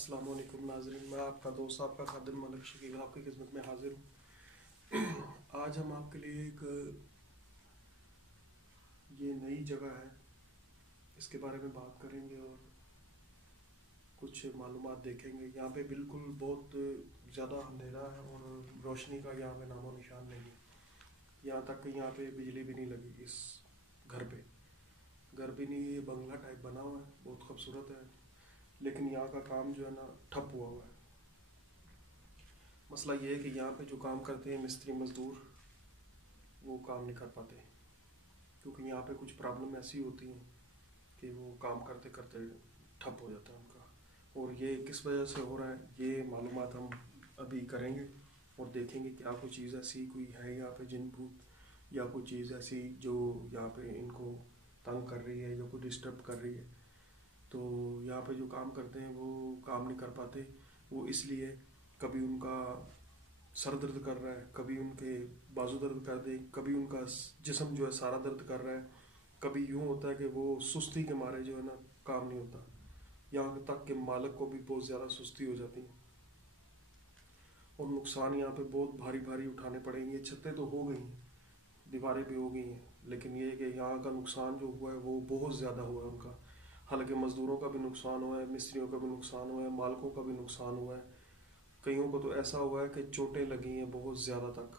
अस्सलाम वालेकुम नाज़रीन, मैं आपका दोस्त आपका खादिम मलिक शकील आपकी खिदमत में हाजिर हूँ। आज हम आपके लिए एक ये नई जगह है, इसके बारे में बात करेंगे और कुछ मालूमात देखेंगे। यहाँ पे बिल्कुल बहुत ज़्यादा अंधेरा है और रोशनी का यहाँ पे नामो निशान नहीं है। यहाँ तक कि यहाँ पे बिजली भी नहीं लगी इस घर पे। घर भी नहीं, ये बंगला टाइप बना हुआ है, बहुत खूबसूरत है, लेकिन यहाँ का काम जो है ना ठप हुआ हुआ है। मसला ये है कि यहाँ पे जो काम करते हैं मिस्त्री मज़दूर, वो काम नहीं कर पाते क्योंकि यहाँ पे कुछ प्रॉब्लम ऐसी होती हैं कि वो काम करते करते ठप हो जाता है उनका। और ये किस वजह से हो रहा है, ये मालूमात हम अभी करेंगे और देखेंगे क्या कोई चीज़ ऐसी कोई है यहाँ पे जिन भूत या कोई चीज़ ऐसी जो यहाँ पे इनको तंग कर रही है या कोई डिस्टर्ब कर रही है। तो यहाँ पे जो काम करते हैं वो काम नहीं कर पाते। वो इसलिए कभी उनका सर दर्द कर रहा है, कभी उनके बाजू दर्द कर दे, कभी उनका जिस्म जो है सारा दर्द कर रहा है, कभी यूँ होता है कि वो सुस्ती के मारे जो है ना काम नहीं होता। यहाँ तक कि मालिक को भी बहुत ज़्यादा सुस्ती हो जाती है और नुकसान यहाँ पे बहुत भारी भारी उठाने पड़ेंगे। छतें तो हो गई हैं, दीवारें भी हो गई हैं, लेकिन ये है कि यहाँ का नुकसान जो हुआ है वो बहुत ज़्यादा हुआ है उनका। हालांकि मज़दूरों का भी नुकसान हुआ है, मिस्त्रियों का भी नुकसान हुआ है, मालिकों का भी नुकसान हुआ है। कईयों को तो ऐसा हुआ है कि चोटें लगी हैं बहुत ज़्यादा तक।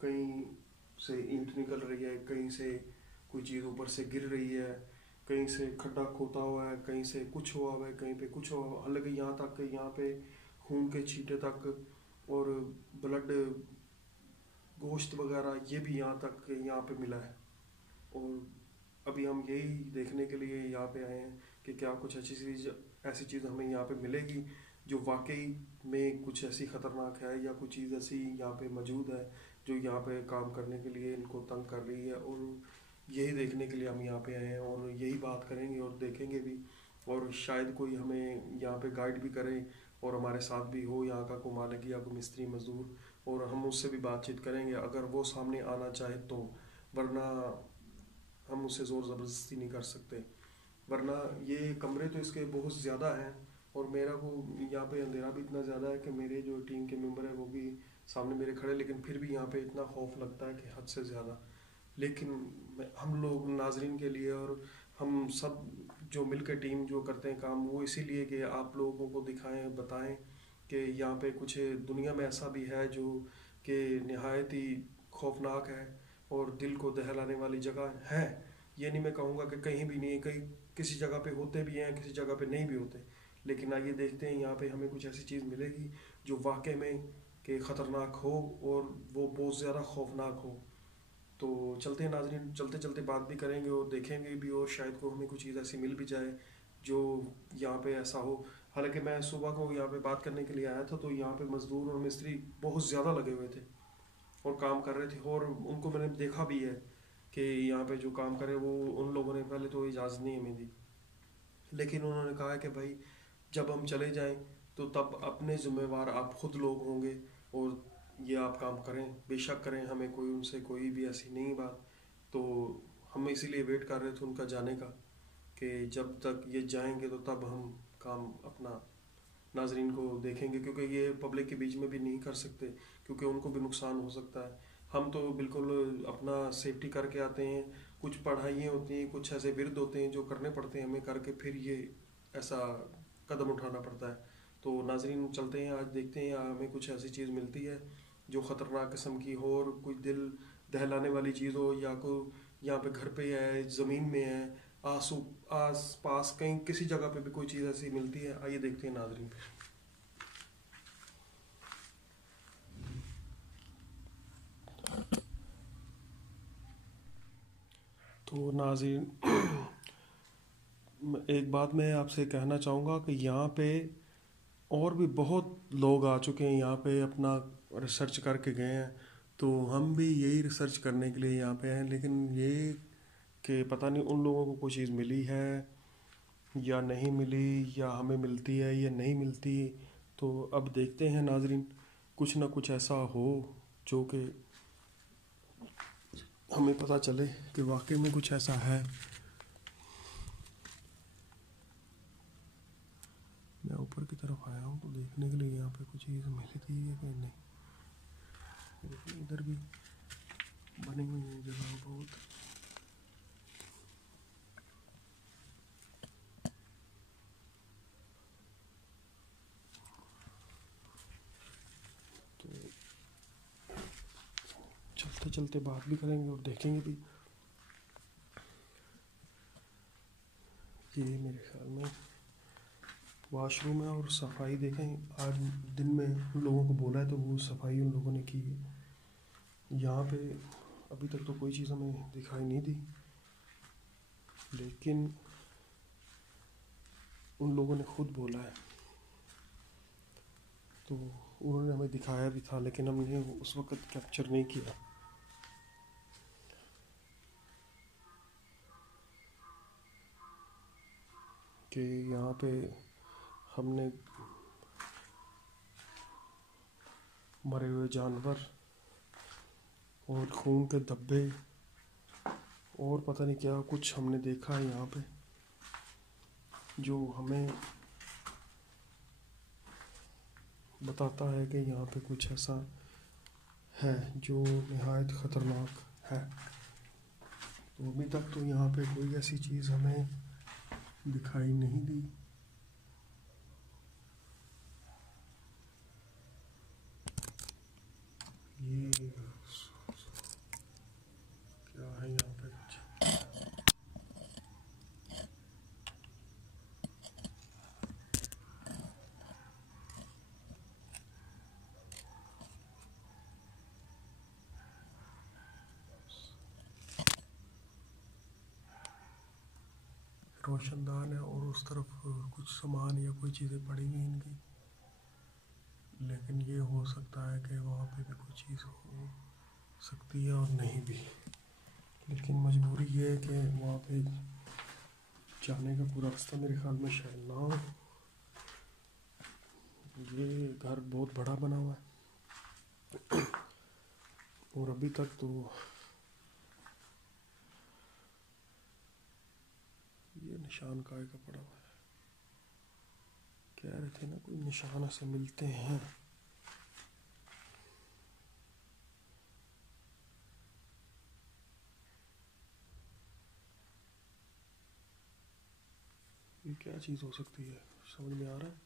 कहीं से ईंट निकल रही है, कहीं से कोई चीज़ ऊपर से गिर रही है, कहीं से खड्डा खोदा हुआ है, कहीं से कुछ हुआ हुआ है, कहीं पे कुछ हुआ हुआ है। हालांकि यहाँ तक कि यहाँ पे खून के छींटे तक और ब्लड गोश्त वगैरह ये भी यहाँ तक यहाँ पे मिला है। और अभी हम यही देखने के लिए यहाँ पे आए हैं कि क्या कुछ ऐसी चीज़ हमें यहाँ पे मिलेगी जो वाकई में कुछ ऐसी ख़तरनाक है या कुछ चीज़ ऐसी यहाँ पे मौजूद है जो यहाँ पे काम करने के लिए इनको तंग कर रही है। और यही देखने के लिए हम यहाँ पे आए हैं और यही बात करेंगे और देखेंगे भी, और शायद कोई हमें यहाँ पे गाइड भी करे और हमारे साथ भी हो यहाँ का कोई मालिक या कोई मिस्त्री मजदूर, और हम उससे भी बातचीत करेंगे अगर वो सामने आना चाहे तो। वरना हम उससे ज़ोर ज़बरदस्ती नहीं कर सकते। वरना ये कमरे तो इसके बहुत ज़्यादा हैं और मेरा को यहाँ पे अंधेरा भी इतना ज़्यादा है कि मेरे जो टीम के मेंबर हैं वो भी सामने मेरे खड़े, लेकिन फिर भी यहाँ पे इतना खौफ लगता है कि हद से ज़्यादा। लेकिन हम लोग नाजरीन के लिए और हम सब जो मिलकर टीम जो करते हैं काम, वो इसीलिए कि आप लोगों को दिखाएं बताएं कि यहाँ पे कुछ दुनिया में ऐसा भी है जो कि नहायत ही खौफनाक है और दिल को दहलाने वाली जगह है। ये नहीं मैं कहूँगा कि कहीं भी नहीं है, कहीं किसी जगह पे होते भी हैं, किसी जगह पे नहीं भी होते। लेकिन आइए देखते हैं यहाँ पे हमें कुछ ऐसी चीज़ मिलेगी जो वाकई में कि ख़तरनाक हो और वो बहुत ज़्यादा खौफनाक हो। तो चलते हैं नाजरीन, चलते चलते बात भी करेंगे और देखेंगे भी, और शायद को हमें कुछ चीज़ ऐसी मिल भी जाए जो यहाँ पे ऐसा हो। हालांकि मैं सुबह को यहाँ पे बात करने के लिए आया था तो यहाँ पे मज़दूर और मिस्त्री बहुत ज़्यादा लगे हुए थे और काम कर रहे थे, और उनको मैंने देखा भी है कि यहाँ पे जो काम करे वो उन लोगों ने पहले तो इजाज़त नहीं हमें दी, लेकिन उन्होंने कहा कि भाई जब हम चले जाएं तो तब अपने ज़िम्मेवार आप खुद लोग होंगे और ये आप काम करें, बेशक करें, हमें कोई उनसे कोई भी ऐसी नहीं बात। तो हम इसीलिए वेट कर रहे थे उनका जाने का कि जब तक ये जाएंगे तो तब हम काम अपना नाजरीन को देखेंगे, क्योंकि ये पब्लिक के बीच में भी नहीं कर सकते क्योंकि उनको भी नुकसान हो सकता है। हम तो बिल्कुल अपना सेफ्टी करके आते हैं, कुछ पढ़ाइयाँ होती हैं, कुछ ऐसे विरद होते हैं जो करने पड़ते हैं हमें, करके फिर ये ऐसा कदम उठाना पड़ता है। तो नाजरीन चलते हैं, आज देखते हैं हमें कुछ ऐसी चीज़ मिलती है जो ख़तरनाक किस्म की हो और कोई दिल दहलाने वाली चीज़ हो, या कोई यहाँ पे घर पे है, ज़मीन में है, आस पास कहीं किसी जगह पे भी कोई चीज़ ऐसी मिलती है। आइए देखते हैं नाजरीन। तो नाजरीन एक बात मैं आपसे कहना चाहूँगा कि यहाँ पे और भी बहुत लोग आ चुके हैं, यहाँ पे अपना रिसर्च करके गए हैं। तो हम भी यही रिसर्च करने के लिए यहाँ पे हैं, लेकिन ये कि पता नहीं उन लोगों को कोई चीज़ मिली है या नहीं मिली, या हमें मिलती है या नहीं मिलती। तो अब देखते हैं नाजरीन, कुछ ना कुछ ऐसा हो जो कि हमें पता चले कि वाकई में कुछ ऐसा है। ऊपर की तरफ आया हूँ तो देखने के लिए यहाँ पे कुछ चीज़ मिलती है कि नहीं। लेकिन इधर भी बनी हुई है जगह बहुत। तो चलते चलते बात भी करेंगे और देखेंगे भी। ये मेरे ख्याल में वॉशरूम है और सफाई देखें आज दिन में लोगों को बोला है तो वो सफाई उन लोगों ने की है। यहाँ पे अभी तक तो कोई चीज़ हमें दिखाई नहीं दी, लेकिन उन लोगों ने खुद बोला है तो उन्होंने हमें दिखाया भी था, लेकिन हमने उस वक़्त कैप्चर नहीं किया। कि यहाँ पे हमने मरे हुए जानवर और खून के धब्बे और पता नहीं क्या कुछ हमने देखा है यहाँ पे, जो हमें बताता है कि यहाँ पे कुछ ऐसा है जो निहायत ख़तरनाक है। तो अभी तक तो यहाँ पे कोई ऐसी चीज़ हमें दिखाई नहीं दी। ये क्या है यहाँ पे कुछ? रोशनदान है और उस तरफ कुछ सामान या कोई चीज़ें पड़ी हुई इनकी, लेकिन ये हो सकता है कि वहाँ पे भी कोई चीज़ हो सकती है और नहीं भी। लेकिन मजबूरी ये है कि वहाँ पे जाने का पूरा रास्ता मेरे ख्याल में शायद ना हो। ये घर बहुत बड़ा बना हुआ है और अभी तक तो ये निशान काय का पड़ा हुआ है। कह रहे थे ना कोई निशान ऐसे मिलते हैं। ये क्या चीज़ हो सकती है समझ में आ रहा है।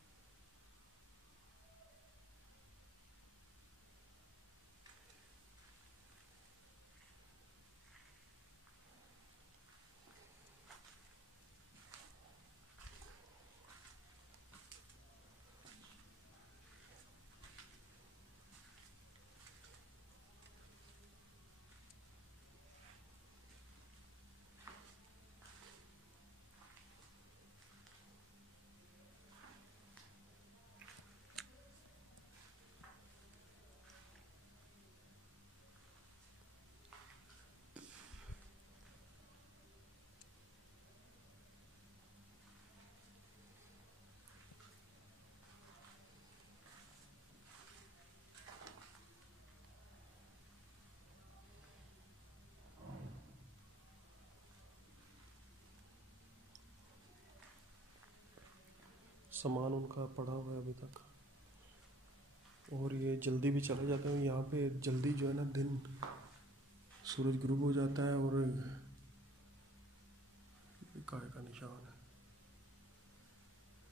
सामान उनका पड़ा हुआ है अभी तक और ये जल्दी भी चले जाते हैं। यहाँ पे जल्दी जो है ना दिन सूरज ग्रुब हो जाता है और काय का निशान है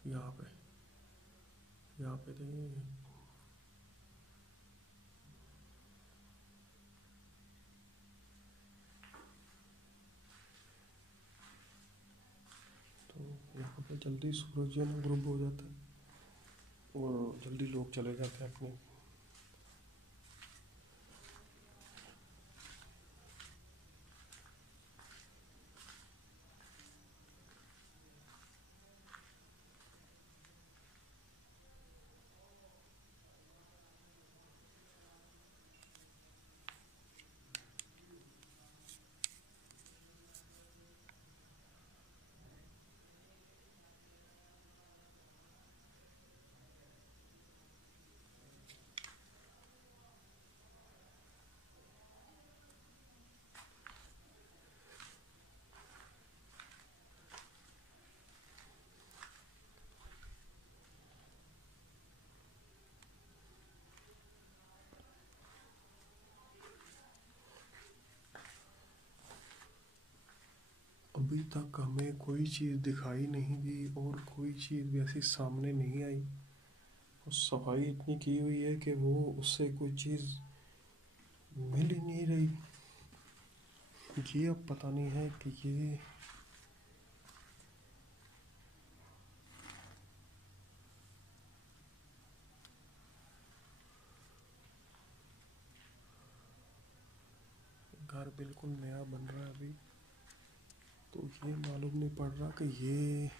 यहाँ पे देखें। तो यहाँ पे जल्दी सूरज जो है ना ग्रुब हो जाता है और जल्दी लोग चले जाते हैं अपने। अभी तक हमें कोई चीज़ दिखाई नहीं दी और कोई चीज़ वैसी सामने नहीं आई। और सफाई इतनी की हुई है कि वो उससे कोई चीज़ मिल ही नहीं रही। ये अब पता नहीं है कि ये घर बिल्कुल नया बन रहा है अभी, तो ये मालूम नहीं पड़ रहा कि ये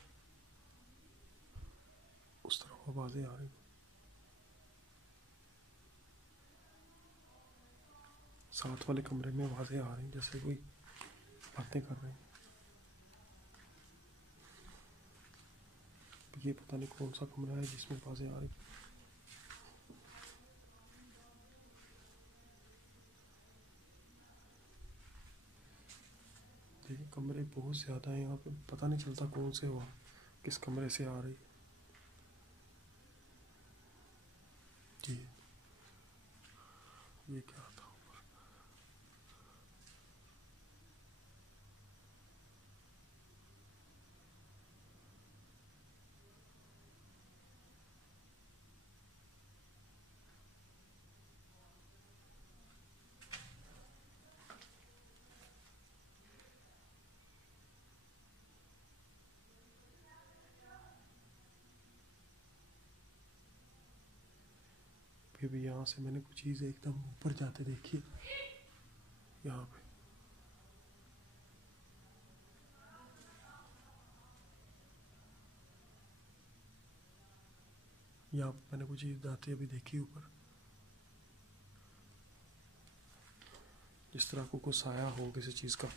उस तरफ आवाज़ें आ रही। साथ वाले कमरे में आवाज़ें आ रही जैसे कोई बातें कर रहे हैं। ये पता नहीं कौन सा कमरा है जिसमें आवाज़ें आ रही। देखिए कमरे बहुत ज़्यादा हैं यहाँ पे, पता नहीं चलता कौन से हुआ किस कमरे से आ रही। जी ये क्या था? फिर भी यहाँ से मैंने कुछ चीज़ एकदम ऊपर जाते देखी यहाँ पे। यहाँ पे मैंने कुछ चीज़ जाते अभी देखी ऊपर, जिस तरह को कुछ साया हो किसी चीज़ का।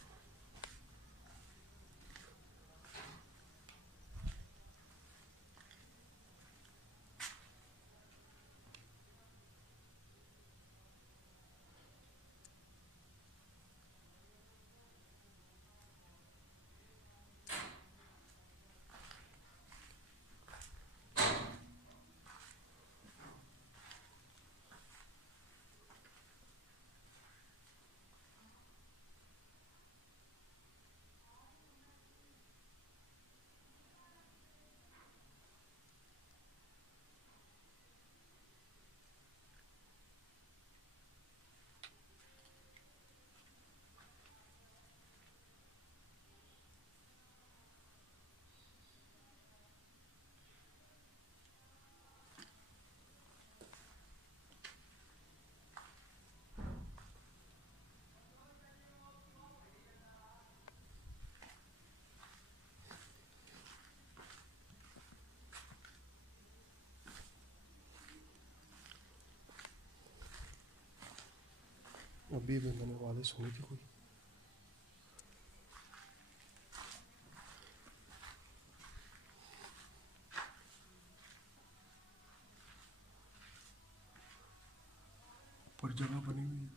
अभी भी मैंने आवाज़ें सुनी थी कोई। ऊपर जगह बनी हुई है,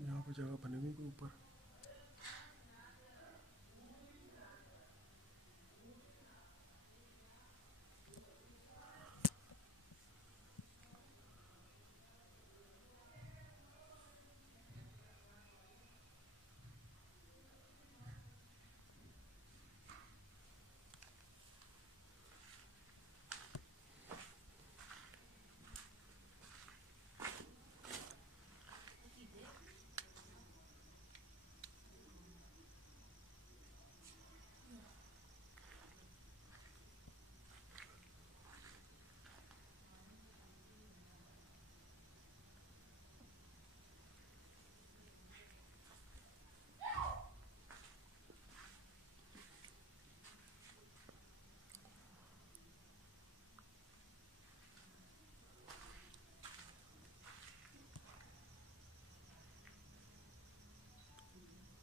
यहाँ पे जगह बनी हुई है ऊपर।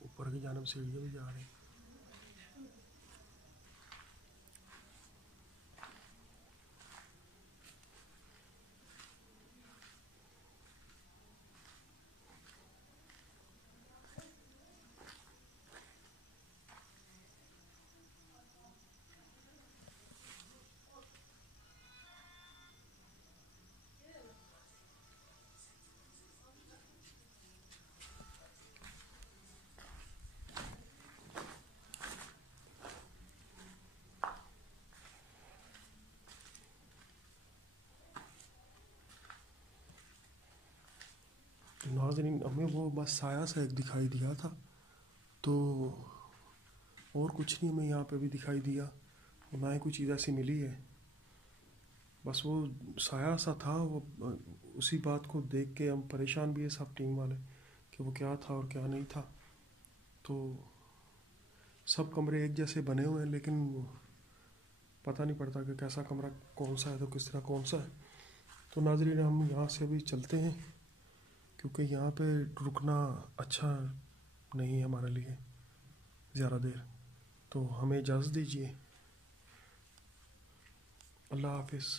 ऊपर की जानब सीढ़ियाँ भी जा रही हैं। नाज़रीन हमें वो बस साया सा एक दिखाई दिया था, तो और कुछ नहीं हमें यहाँ पे भी दिखाई दिया और ना ही कोई चीज़ ऐसी मिली है। बस वो साया सा था, वो उसी बात को देख के हम परेशान भी है सब टीम वाले कि वो क्या था और क्या नहीं था। तो सब कमरे एक जैसे बने हुए हैं, लेकिन पता नहीं पड़ता कि कैसा कमरा कौन सा है तो किस तरह कौन सा है। तो नाज़रीन हम यहाँ से अभी चलते हैं, क्योंकि यहाँ पे रुकना अच्छा नहीं है हमारे लिए ज़्यादा देर। तो हमें इजाज़त दीजिए। अल्लाह हाफिज़।